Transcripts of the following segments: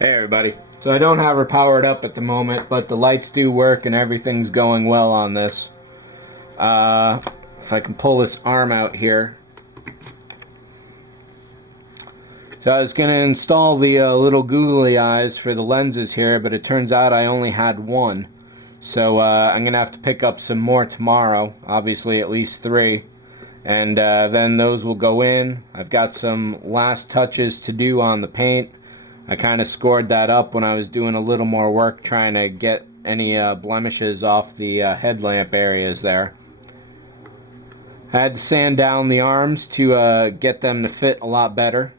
Hey everybody. So I don't have her powered up at the moment, but the lights do work and everything's going well on this. If I can pull this arm out here. So I was going to install the little googly eyes for the lenses here, but it turns out I only had one. So I'm going to have to pick up some more tomorrow, obviously at least 3. And then those will go in. I've got some last touches to do on the paint. I kind of scored that up when I was doing a little more work trying to get any blemishes off the headlamp areas there. I had to sand down the arms to get them to fit a lot better.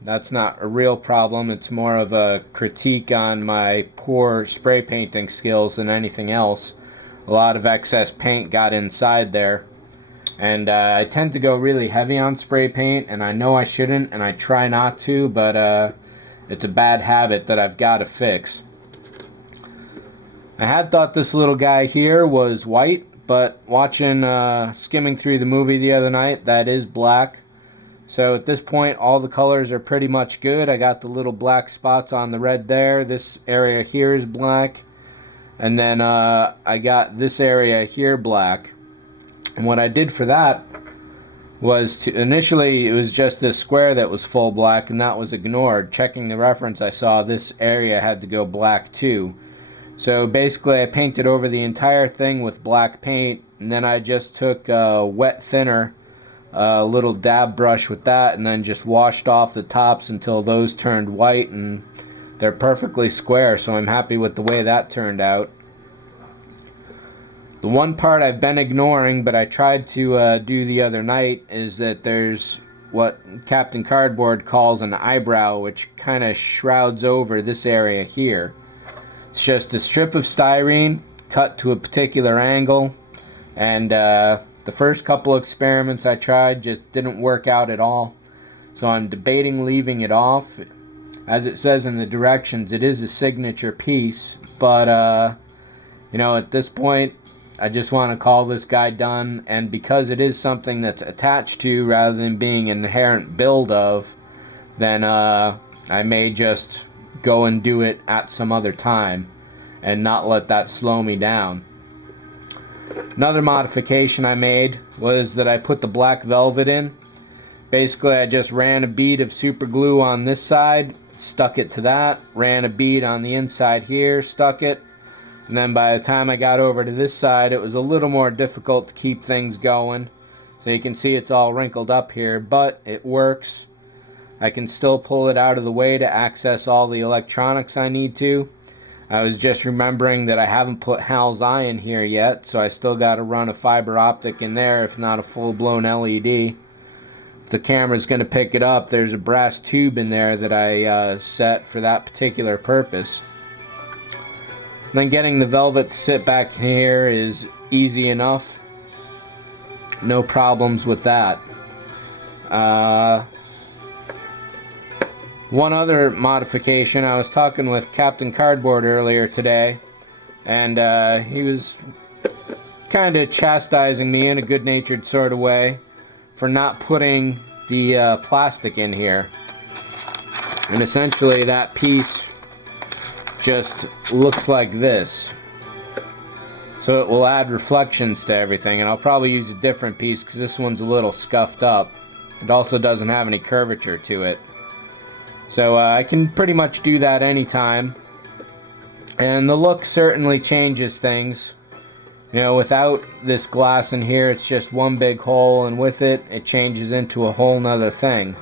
That's not a real problem. It's more of a critique on my poor spray painting skills than anything else. A lot of excess paint got inside there. And I tend to go really heavy on spray paint, and I know I shouldn't, and I try not to, but it's a bad habit that I've got to fix. I had thought this little guy here was white, but watching, skimming through the movie the other night, that is black. So at this point, all the colors are pretty much good. I got the little black spots on the red there. This area here is black. And then I got this area here black. And what I did for that was to, initially it was just this square that was full black, and that was ignored. Checking the reference, I saw this area had to go black too. So basically I painted over the entire thing with black paint, and then I just took wet thinner, a little dab brush with that, and then just washed off the tops until those turned white, and they're perfectly square, so I'm happy with the way that turned out. The one part I've been ignoring, but I tried to do the other night, is that there's what Captain Cardboard calls an eyebrow, which kind of shrouds over this area here. It's just a strip of styrene cut to a particular angle, and the first couple of experiments I tried just didn't work out at all. So I'm debating leaving it off. As it says in the directions, it is a signature piece, but you know, at this point I just want to call this guy done, and because it is something that's attached to rather than being an inherent build of, then I may just go and do it at some other time and not let that slow me down. Another modification I made was that I put the black velvet in. Basically I just ran a bead of super glue on this side, stuck it to that, ran a bead on the inside here, stuck it. And then by the time I got over to this side, it was a little more difficult to keep things going. So you can see it's all wrinkled up here, but it works. I can still pull it out of the way to access all the electronics I need to. I was just remembering that I haven't put HAL's eye in here yet, so I still got to run a fiber optic in there, if not a full-blown LED. If the camera's going to pick it up, there's a brass tube in there that I set for that particular purpose. Then getting the velvet to sit back here is easy enough. No problems with that. One other modification, I was talking with Captain Cardboard earlier today, and he was kind of chastising me in a good-natured sort of way for not putting the plastic in here. And essentially that piece just looks like this, so it will add reflections to everything, and I'll probably use a different piece because this one's a little scuffed up. It also doesn't have any curvature to it, so I can pretty much do that anytime, and the look certainly changes things. You know, without this glass in here, it's just one big hole, and with it, it changes into a whole nother thing.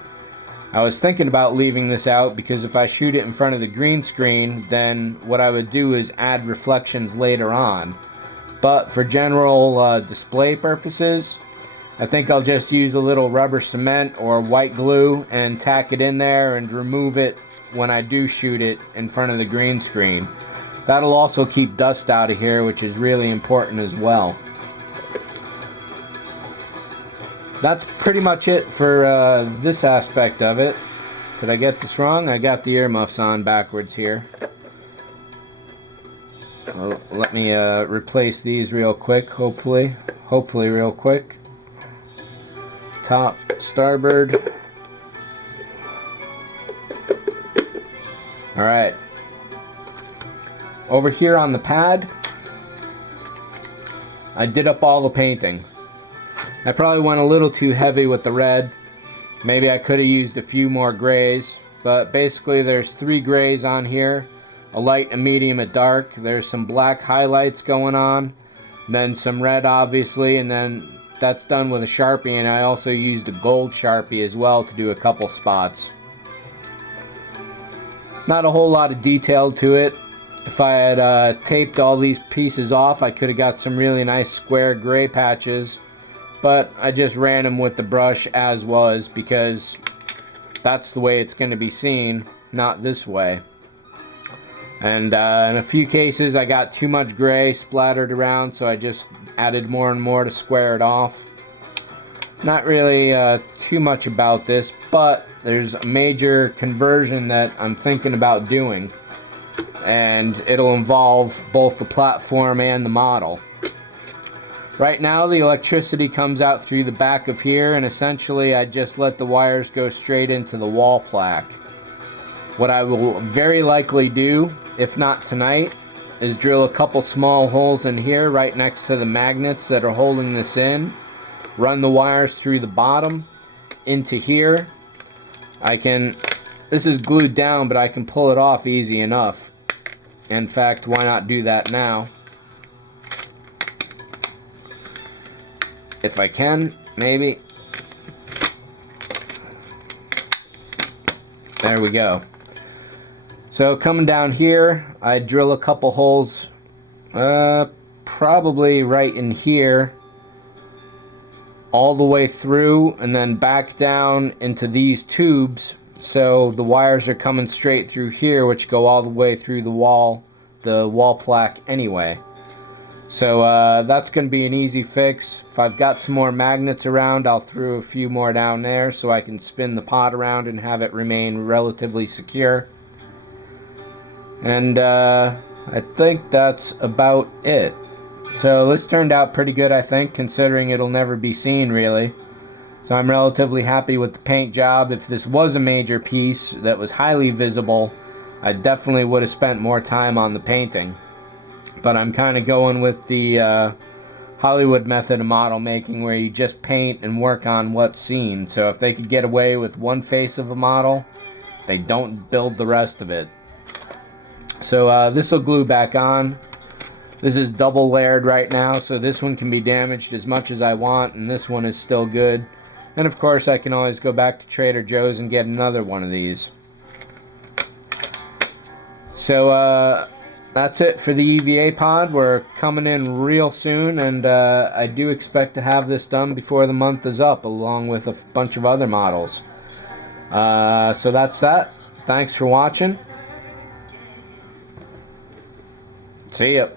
I was thinking about leaving this out because if I shoot it in front of the green screen, then what I would do is add reflections later on. But for general display purposes, I think I'll just use a little rubber cement or white glue and tack it in there and remove it when I do shoot it in front of the green screen. That'll also keep dust out of here, which is really important as well. That's pretty much it for this aspect of it. Did I get this wrong? I got the earmuffs on backwards here. Well, let me replace these real quick, hopefully real quick. Top starboard. Alright. Over here on the pad, I did up all the painting. I probably went a little too heavy with the red. Maybe I could have used a few more grays, but basically there's 3 grays on here, a light, a medium, a dark. There's some black highlights going on, then some red obviously, and then that's done with a Sharpie, and I also used a gold Sharpie as well to do a couple spots. Not a whole lot of detail to it. If I had taped all these pieces off, I could have got some really nice square gray patches, but I just ran them with the brush as was because that's the way it's going to be seen, not this way. And in a few cases I got too much gray splattered around, so I just added more and more to square it off. Not really too much about this, but there's a major conversion that I'm thinking about doing, and it'll involve both the platform and the model. Right now the electricity comes out through the back of here, and essentially I just let the wires go straight into the wall plaque. What I will very likely do, if not tonight, is drill a couple small holes in here right next to the magnets that are holding this in, run the wires through the bottom into here. This is glued down, but I can pull it off easy enough. In fact, why not do that now? If I can, maybe. There we go. So coming down here, I drill a couple holes, probably right in here, all the way through, and then back down into these tubes, so the wires are coming straight through here, which go all the way through the wall plaque anyway. So that's going to be an easy fix. If I've got some more magnets around, I'll throw a few more down there so I can spin the pod around and have it remain relatively secure. And I think that's about it. So this turned out pretty good, I think, considering it'll never be seen really. So I'm relatively happy with the paint job. If this was a major piece that was highly visible, I definitely would have spent more time on the painting. But I'm kind of going with the Hollywood method of model making, where you just paint and work on what's seen. So if they could get away with one face of a model, they don't build the rest of it. So this will glue back on. This is double layered right now, so this one can be damaged as much as I want, and this one is still good. And of course I can always go back to Trader Joe's and get another one of these. So that's it for the EVA pod. We're coming in real soon, and I do expect to have this done before the month is up, along with a bunch of other models. So that's that. Thanks for watching. See ya.